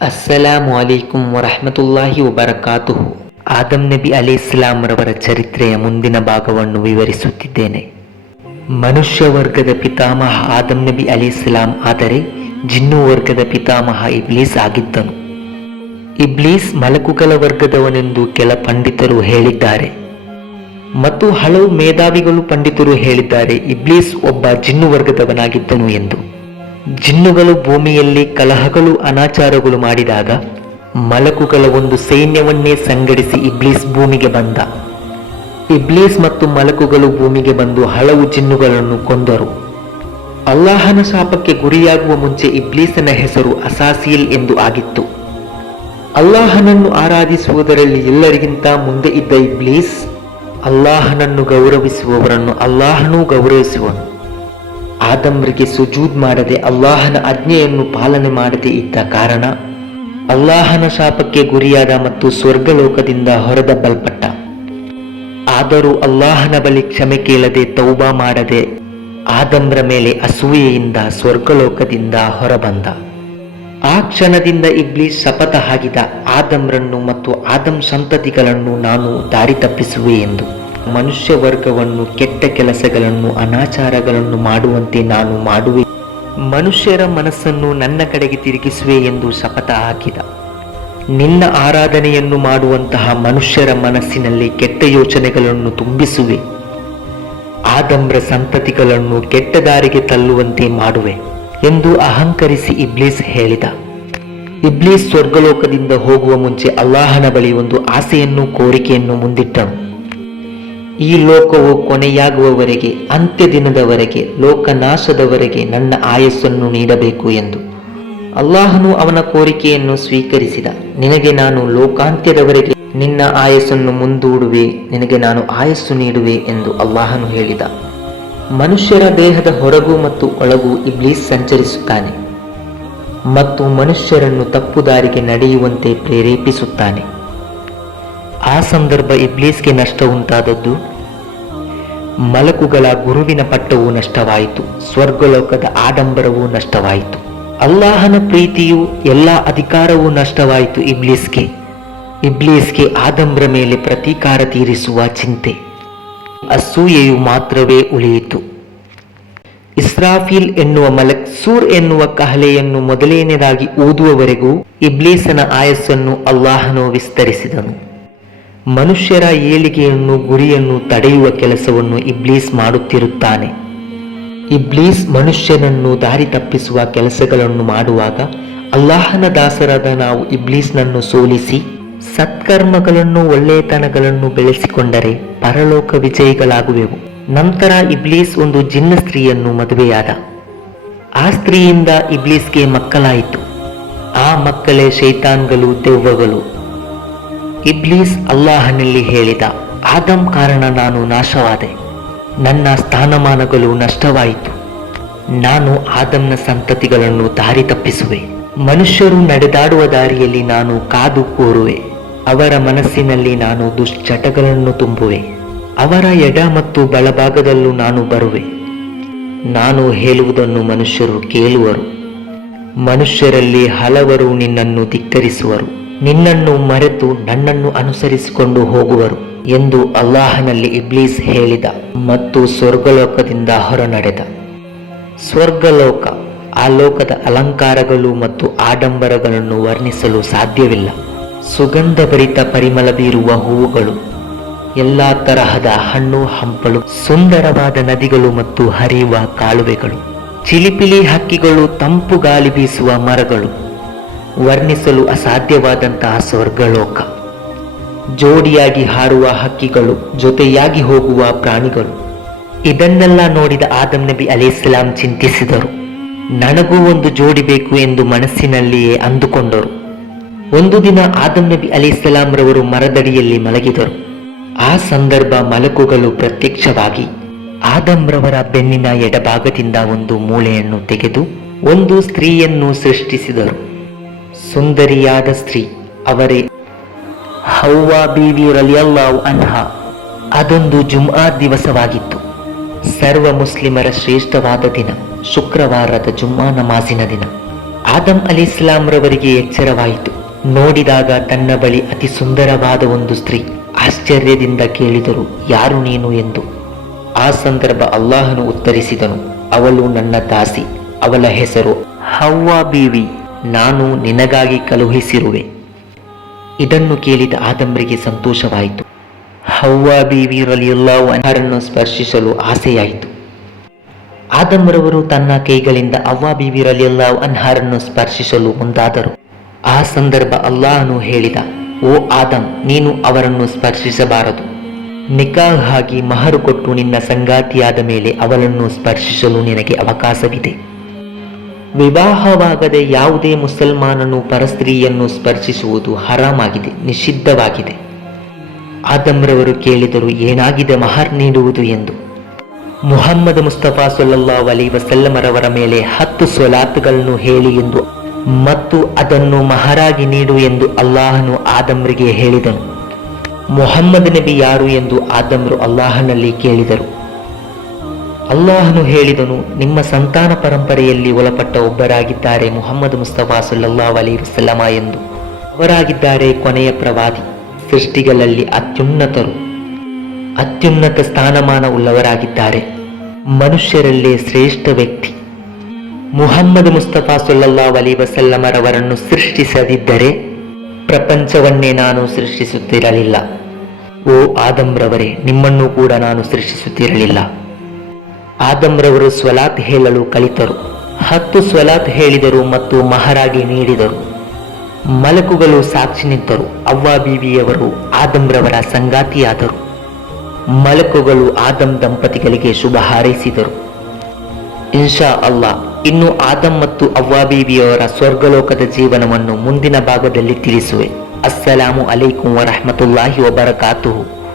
ಅಸ್ಸಲಾಮು ಅಲೈಕುಂ ವರಹಮತುಲ್ಲಾಹಿ ವಬರಕಾತುಹು ಆದಂ ನಬಿ ಅಲಿ ಇಸ್ಲಾಂರವರ ಚರಿತ್ರೆಯ ಮುಂದಿನ ಭಾಗವನ್ನು ವಿವರಿಸುತ್ತಿದ್ದೇನೆ ಮನುಷ್ಯ ವರ್ಗದ ಪಿತಾಮಹ ಆದಂ ನಬಿ ಅಲಿ ಇಸ್ಲಾಂ ಆದರೆ ಜಿನ್ನು ವರ್ಗದ ಪಿತಾಮಹ ಇಬ್ಲೀಸ್ ಆಗಿದ್ದನು ಇಬ್ಲೀಸ್ ಮಲಕುಕಲ ವರ್ಗದವನೆಂದು ಕೆಲ ಪಂಡಿತರು ಹೇಳಿದ್ದಾರೆ. ಮತ್ತು ಹಲವು ಮೇಧಾವಿಗಳು ಪಂಡಿತರು ಹೇಳಿದ್ದಾರೆ ಇಬ್ಲೀಸ್ ಒಬ್ಬ ಜಿನ್ನು ವರ್ಗದವನಾಗಿದ್ದನು ಎಂದು. ಜಿನ್ನುಗಳು ಭೂಮಿಯಲ್ಲಿ ಕಲಹಗಳು, ಅನಾಚಾರಗಳು ಮಾಡಿದಾಗ ಮಲಕುಗಳ ಒಂದು ಸೈನ್ಯವನ್ನೇ ಸಂಘಟಿಸಿ ಇಬ್ಲೀಸ್ ಭೂಮಿಗೆ ಬಂದ. ಇಬ್ಲೀಸ್ ಮತ್ತು ಮಲಕುಗಳು ಭೂಮಿಗೆ ಬಂದು ಹಲವು ಜಿನ್ನುಗಳನ್ನು ಕೊಂದರು. ಅಲ್ಲಾಹನ ಶಾಪಕ್ಕೆ ಗುರಿಯಾಗುವ ಮುಂಚೆ ಇಬ್ಲೀಸನ ಹೆಸರು ಅಸಾಸೀಲ್ ಎಂದು ಆಗಿತ್ತು. ಅಲ್ಲಾಹನನ್ನು ಆರಾಧಿಸುವುದರಲ್ಲಿ ಎಲ್ಲರಿಗಿಂತ ಮುಂದೆ ಇದ್ದ ಇಬ್ಲೀಸ್ ಅಲ್ಲಾಹನನ್ನು ಗೌರವಿಸುವವರನ್ನು ಅಲ್ಲಾಹನೂ ಗೌರವಿಸುವನು. ಆದಮ್ರಿಗೆ ಸುಜೂದ್ ಮಾಡದೆ ಅಲ್ಲಾಹನ ಆಜ್ಞೆಯನ್ನು ಪಾಲನೆ ಮಾಡದೆ ಇದ್ದ ಕಾರಣ ಅಲ್ಲಾಹನ ಶಾಪಕ್ಕೆ ಗುರಿಯಾದ ಮತ್ತು ಸ್ವರ್ಗಲೋಕದಿಂದ ಹೊರದಬ್ಬಲ್ಪಟ್ಟ. ಆದರೂ ಅಲ್ಲಾಹನ ಬಳಿ ಕ್ಷಮೆ ಕೇಳದೆ ತೌಬಾ ಮಾಡದೆ ಆದಮ್ರ ಮೇಲೆ ಅಸೂಯೆಯಿಂದ ಸ್ವರ್ಗಲೋಕದಿಂದ ಹೊರಬಂದ. ಆ ಕ್ಷಣದಿಂದ ಇಬ್ಲಿ ಶಪಥ ಹಾಕಿದ ಆದಮ್ರನ್ನು ಮತ್ತು ಆದಮ್ ಸಂತತಿಗಳನ್ನು ನಾನು ದಾರಿ ತಪ್ಪಿಸುವೆ ಎಂದು. ಮನುಷ್ಯ ವರ್ಗವನ್ನು ಕೆಟ್ಟ ಕೆಲಸಗಳನ್ನು, ಅನಾಚಾರಗಳನ್ನು ಮಾಡುವಂತೆ ನಾನು ಮಾಡುವೆ. ಮನುಷ್ಯರ ಮನಸ್ಸನ್ನು ನನ್ನ ಕಡೆಗೆ ತಿರುಗಿಸುವೆ ಎಂದು ಶಪಥ ಹಾಕಿದ. ನಿನ್ನ ಆರಾಧನೆಯನ್ನು ಮಾಡುವಂತಹ ಮನುಷ್ಯರ ಮನಸ್ಸಿನಲ್ಲಿ ಕೆಟ್ಟ ಯೋಚನೆಗಳನ್ನು ತುಂಬಿಸುವೆ. ಆದಂಬ್ರ ಸಂತತಿಗಳನ್ನು ಕೆಟ್ಟ ದಾರಿಗೆ ತಳ್ಳುವಂತೆ ಮಾಡುವೆ ಎಂದು ಅಹಂಕರಿಸಿ ಇಬ್ಲೀಸ್ ಹೇಳಿದ. ಇಬ್ಲೀಸ್ ಸ್ವರ್ಗಲೋಕದಿಂದ ಹೋಗುವ ಮುಂಚೆ ಅಲ್ಲಾಹನ ಬಳಿ ಒಂದು ಆಸೆಯನ್ನು ಕೋರಿಕೆಯನ್ನು ಮುಂದಿಟ್ಟನು. ಈ ಲೋಕವು ಕೊನೆಯಾಗುವವರೆಗೆ ಅಂತ್ಯ ದಿನದವರೆಗೆ ಲೋಕನಾಶದವರೆಗೆ ನನ್ನ ಆಯಸ್ಸನ್ನು ನೀಡಬೇಕು ಎಂದು. ಅಲ್ಲಾಹನು ಅವನ ಕೋರಿಕೆಯನ್ನು ಸ್ವೀಕರಿಸಿದ. ನಿನಗೆ ನಾನು ಲೋಕಾಂತ್ಯದವರೆಗೆ ನಿನ್ನ ಆಯಸ್ಸನ್ನು ಮುಂದೂಡುವೆ, ನಿನಗೆ ನಾನು ಆಯಸ್ಸು ನೀಡುವೆ ಎಂದು ಅಲ್ಲಾಹನು ಹೇಳಿದ. ಮನುಷ್ಯರ ದೇಹದ ಹೊರಗು ಮತ್ತು ಒಳಗೂ ಇಬ್ಲೀಸ್ ಸಂಚರಿಸುತ್ತಾನೆ ಮತ್ತು ಮನುಷ್ಯರನ್ನು ತಪ್ಪು ದಾರಿಗೆ ನಡೆಯುವಂತೆ ಪ್ರೇರೇಪಿಸುತ್ತಾನೆ. ಆ ಸಂದರ್ಭ ಇಬ್ಲೀಸ್ಗೆ ನಷ್ಟ ಉಂಟಾದದ್ದು? ಮಲಕುಗಳ ಗುರುವಿನ ಪಟ್ಟವು ನಷ್ಟವಾಯಿತು, ಸ್ವರ್ಗಲೋಕದ ಆಡಂಬರವು ನಷ್ಟವಾಯಿತು. ಅಲ್ಲಾಹನ ಪ್ರೀತಿಯು ಎಲ್ಲ ಅಧಿಕಾರವೂ ನಷ್ಟವಾಯಿತು ಇಬ್ಲೀಸ್ಗೆ. ಇಬ್ಲೀಸ್ಗೆ ಆದಂಬ್ರ ಮೇಲೆ ಪ್ರತೀಕಾರ ತೀರಿಸುವ ಚಿಂತೆ. ಅಸೂಯೆಯು ಮಾತ್ರವೇ ಉಳಿಯಿತು. ಇಸ್ರಾಫೀಲ್ ಎನ್ನುವ ಮಲಕ್ ಸೂರ್ ಎನ್ನುವ ಕಹಲೆಯನ್ನು ಮೊದಲನೇದಾಗಿ ಊದುವವರೆಗೂ ಇಬ್ಲೀಸನ ಆಯಸ್ಸನ್ನು ಅಲ್ಲಾಹನು ವಿಸ್ತರಿಸಿದನು. ಮನುಷ್ಯರ ಏಳಿಗೆಯನ್ನು, ಗುರಿಯನ್ನು ತಡೆಯುವ ಕೆಲಸವನ್ನು ಇಬ್ಲೀಸ್ ಮಾಡುತ್ತಿರುತ್ತಾನೆ. ಇಬ್ಲೀಸ್ ಮನುಷ್ಯನನ್ನು ದಾರಿ ತಪ್ಪಿಸುವ ಕೆಲಸಗಳನ್ನು ಮಾಡುವಾಗ ಅಲ್ಲಾಹನ ದಾಸರಾದ ನಾವು ಇಬ್ಲೀಸ್ನನ್ನು ಸೋಲಿಸಿ ಸತ್ಕರ್ಮಗಳನ್ನು ಒಳ್ಳೆಯತನಗಳನ್ನು ಬೆಳೆಸಿಕೊಂಡರೆ ಪರಲೋಕ ವಿಜಯಿಗಳಾಗುವೆವು. ನಂತರ ಇಬ್ಲೀಸ್ ಒಂದು ಜಿನ್ನ ಸ್ತ್ರೀಯನ್ನು ಮದುವೆಯಾದ. ಆ ಸ್ತ್ರೀಯಿಂದ ಇಬ್ಲೀಸ್ಗೆ ಮಕ್ಕಳಾಯಿತು. ಆ ಮಕ್ಕಳೇ ಶೈತಾನ್ಗಳು, ದೆವ್ವಗಳು. ಇಬ್ಲೀಸ್ ಅಲ್ಲಾಹನಲ್ಲಿ ಹೇಳಿದ, ಆದಂ ಕಾರಣ ನಾನು ನಾಶವಾದೆ. ನನ್ನ ಸ್ಥಾನಮಾನಗಳು ನಷ್ಟವಾಯಿತು. ನಾನು ಆದಂನ ಸಂತತಿಗಳನ್ನು ದಾರಿ ತಪ್ಪಿಸುವೆ. ಮನುಷ್ಯರು ನಡೆದಾಡುವ ದಾರಿಯಲ್ಲಿ ನಾನು ಕಾದು ಕೂರುವೆ. ಅವರ ಮನಸ್ಸಿನಲ್ಲಿ ನಾನು ದುಶ್ಚಟಗಳನ್ನು ತುಂಬುವೆ. ಅವರ ಎಡ ಮತ್ತು ಬಲಭಾಗದಲ್ಲೂ ನಾನು ಬರುವೆ. ನಾನು ಹೇಳುವುದನ್ನು ಮನುಷ್ಯರು ಕೇಳುವರು. ಮನುಷ್ಯರಲ್ಲಿ ಹಲವರು ನಿನ್ನನ್ನು ಧಿಕ್ಕರಿಸುವರು. ನಿನ್ನನ್ನು ಮರೆತು ನನ್ನನ್ನು ಅನುಸರಿಸಿಕೊಂಡು ಹೋಗುವರು ಎಂದು ಅಲ್ಲಾಹನಲ್ಲಿ ಇಬ್ಲೀಸ್ ಹೇಳಿದ ಮತ್ತು ಸ್ವರ್ಗಲೋಕದಿಂದ ಹೊರನಡೆದ. ಸ್ವರ್ಗಲೋಕ, ಆ ಲೋಕದ ಅಲಂಕಾರಗಳು ಮತ್ತು ಆಡಂಬರಗಳನ್ನು ವರ್ಣಿಸಲು ಸಾಧ್ಯವಿಲ್ಲ. ಸುಗಂಧಭರಿತ ಪರಿಮಳ ಬೀರುವ ಹೂವುಗಳು, ಎಲ್ಲ ತರಹದ ಹಣ್ಣು, ಹಂಪಲು, ಸುಂದರವಾದ ನದಿಗಳು ಮತ್ತು ಹರಿಯುವ ಕಾಲುವೆಗಳು, ಚಿಲಿಪಿಲಿ ಹಕ್ಕಿಗಳು, ತಂಪು ಗಾಳಿ ಬೀಸುವ ಮರಗಳು ವರ್ಣಿಸಲು ಅಸಾಧ್ಯವಾದಂತಹ ಸ್ವರ್ಗಲೋಕ. ಜೋಡಿಯಾಗಿ ಹಾರುವ ಹಕ್ಕಿಗಳು, ಜೊತೆಯಾಗಿ ಹೋಗುವ ಪ್ರಾಣಿಗಳು. ಇದನ್ನೆಲ್ಲ ನೋಡಿದ ಆದಂ ನಬಿ ಅಲಿಸ್ಲಾಂ ಚಿಂತಿಸಿದರು. ನನಗೂ ಒಂದು ಜೋಡಿ ಬೇಕು ಎಂದು ಮನಸ್ಸಿನಲ್ಲಿಯೇ ಅಂದುಕೊಂಡರು. ಒಂದು ದಿನ ಆದಂ ನಬಿ ರವರು ಮರದಡಿಯಲ್ಲಿ ಮಲಗಿದರು. ಆ ಸಂದರ್ಭ ಮಲಕುಗಳು ಪ್ರತ್ಯಕ್ಷವಾಗಿ ಆದಂರವರ ಬೆನ್ನಿನ ಎಡಭಾಗದಿಂದ ಒಂದು ಮೂಳೆಯನ್ನು ತೆಗೆದು ಒಂದು ಸ್ತ್ರೀಯನ್ನು ಸೃಷ್ಟಿಸಿದರು. ಸುಂದರಿಯಾದ ಸ್ತ್ರೀ, ಅವರೇ. ಹೌವಾ ಬೀವಿ ರಲಿಯಲ್ಲಾವು ಅನ್ಹ. ಅದೊಂದು ಜುಮ್ಆ ದಿವಸವಾಗಿತ್ತು. ಸರ್ವ ಮುಸ್ಲಿಮರ ಶ್ರೇಷ್ಠವಾದ ದಿನ, ಶುಕ್ರವಾರದ ಜುಮ್ಮಾ ನಮಾಜಿನ ದಿನ. ಆದಮ್ ಅಲಿ ಇಸ್ಲಾಂರವರಿಗೆ ಎಚ್ಚರವಾಯಿತು. ನೋಡಿದಾಗ ತನ್ನ ಬಳಿ ಅತಿ ಸುಂದರವಾದ ಒಂದು ಸ್ತ್ರೀ ಆಶ್ಚರ್ಯದಿಂದ ಕೇಳಿದರು, ಯಾರು ನೀನು? ಎಂದು. ಆ ಸಂದರ್ಭ ಅಲ್ಲಾಹನು ಉತ್ತರಿಸಿದನು, ಅವಳು ನನ್ನ ದಾಸಿ, ಅವಳ ಹೆಸರು ಹವ್ವಾ ಬೀವಿ. ನಾನು ನಿನಗಾಗಿ ಕಳುಹಿಸಿರುವೆ. ಇದನ್ನು ಕೇಳಿದ ಆದಂಬರಿಗೆ ಸಂತೋಷವಾಯಿತು. ಹವ್ವಾ ಬೀವಿ ರಲಿಯುಲ್ಲಾಹು ಅನ್ಹರನ್ನು ಸ್ಪರ್ಶಿಸಲು ಆಸೆಯಾಯಿತು. ಆದಂಬರವರು ತನ್ನ ಕೈಗಳಿಂದ ಅವ್ವಾ ಬೀವಿ ಅನ್ಹಾರನ್ನು ಸ್ಪರ್ಶಿಸಲು ಮುಂದಾದರು. ಆ ಸಂದರ್ಭ ಅಲ್ಲಾಹನು ಹೇಳಿದ, ಓ ಆದಂ ನೀನು ಅವರನ್ನು ಸ್ಪರ್ಶಿಸಬಾರದು. ನಿಕಾಹ್ ಆಗಿ ಮಹರು ಕೊಟ್ಟು ನಿನ್ನ ಸಂಗಾತಿಯಾದ ಮೇಲೆ ಅವಳನ್ನು ಸ್ಪರ್ಶಿಸಲು ನಿನಗೆ ಅವಕಾಶವಿದೆ. ವಿವಾಹವಾಗದೆ ಯಾವುದೇ ಮುಸಲ್ಮಾನನು ಪರಸ್ತ್ರೀಯನ್ನು ಸ್ಪರ್ಶಿಸುವುದು ಹರಾಮಾಗಿದೆ, ನಿಷಿದ್ಧವಾಗಿದೆ. ಆದಮ್ರವರು ಕೇಳಿದರು, ಏನಾಗಿದೆ ಮಹರ್ ನೀಡುವುದು ಎಂದು. ಮುಹಮ್ಮದ್ ಮುಸ್ತಫಾ ಸೊಲ್ಲಾ ಅಲಿ ವಸಲ್ಲಮರವರ ಮೇಲೆ ಹತ್ತು ಸೊಲಾತ್ಗಳನ್ನು ಹೇಳಿ ಎಂದು ಮತ್ತು ಅದನ್ನು ಮಹರಾಗಿ ನೀಡು ಎಂದು ಅಲ್ಲಾಹನು ಆದಮ್ರಿಗೆ ಹೇಳಿದನು. ಮೊಹಮ್ಮದ್ ನಬಿ ಯಾರು ಎಂದು ಆದಮ್ರು ಅಲ್ಲಾಹನಲ್ಲಿ ಕೇಳಿದರು. ಅಲ್ಲಾಹನು ಹೇಳಿದನು, ನಿಮ್ಮ ಸಂತಾನ ಪರಂಪರೆಯಲ್ಲಿ ಒಳಪಟ್ಟ ಒಬ್ಬರಾಗಿದ್ದಾರೆ ಮುಹಮ್ಮದ್ ಮುಸ್ತಫಾ ಸುಲ್ಲಾ ಅಲಿ ವಸಲ್ಲಮ ಎಂದು. ಅವರಾಗಿದ್ದಾರೆ ಕೊನೆಯ ಪ್ರವಾದಿ, ಸೃಷ್ಟಿಗಳಲ್ಲಿ ಅತ್ಯುನ್ನತರು. ಅತ್ಯುನ್ನತ ಸ್ಥಾನಮಾನ ಉಳ್ಳವರಾಗಿದ್ದಾರೆ ಮನುಷ್ಯರಲ್ಲೇ ಶ್ರೇಷ್ಠ ವ್ಯಕ್ತಿ. ಮುಹಮ್ಮದ್ ಮುಸ್ತಫಾ ಸುಲ್ಲಾ ಅಲಿ ವಸಲ್ಲಮರವರನ್ನು ಸೃಷ್ಟಿಸದಿದ್ದರೆ ಪ್ರಪಂಚವನ್ನೇ ನಾನು ಸೃಷ್ಟಿಸುತ್ತಿರಲಿಲ್ಲ. ಓ ಆದಂಬ್ರವರೇ ನಿಮ್ಮನ್ನು ಕೂಡ ನಾನು ಸೃಷ್ಟಿಸುತ್ತಿರಲಿಲ್ಲ. ಆದಮ್ರವರು ಸ್ವಲಾತ್ ಹೇಳಲು ಕಲಿತರು ಹತ್ತು ಸ್ವಲಾತ್ ಹೇಳಿದರು ಮತ್ತು ಮಹರಾಗಿ ನೀಡಿದರು. ಮಲಕುಗಳು ಸಾಕ್ಷಿ ನಿಂತರು. ಅವ್ವಾ ಬೀವಿಯವರು ಆದಮ್ರವರ ಸಂಗಾತಿಯಾದರು. ಮಲಕುಗಳು ಆದಂ ದಂಪತಿಗಳಿಗೆ ಶುಭ ಹಾರೈಸಿದರು. ಇನ್ಶಾ ಅಲ್ಲಾ ಇನ್ನು ಆದಮ್ ಮತ್ತು ಅವ್ವಾ ಬೀವಿಯವರ ಸ್ವರ್ಗಲೋಕದ ಜೀವನವನ್ನು ಮುಂದಿನ ಭಾಗದಲ್ಲಿ ತಿಳಿಸುವೆ. ಅಸ್ಸಲಾಮು ಅಲೈಕುಂ ವರಹಮತುಲ್ಲಾಹಿ ವಬರಕಾತುಹು.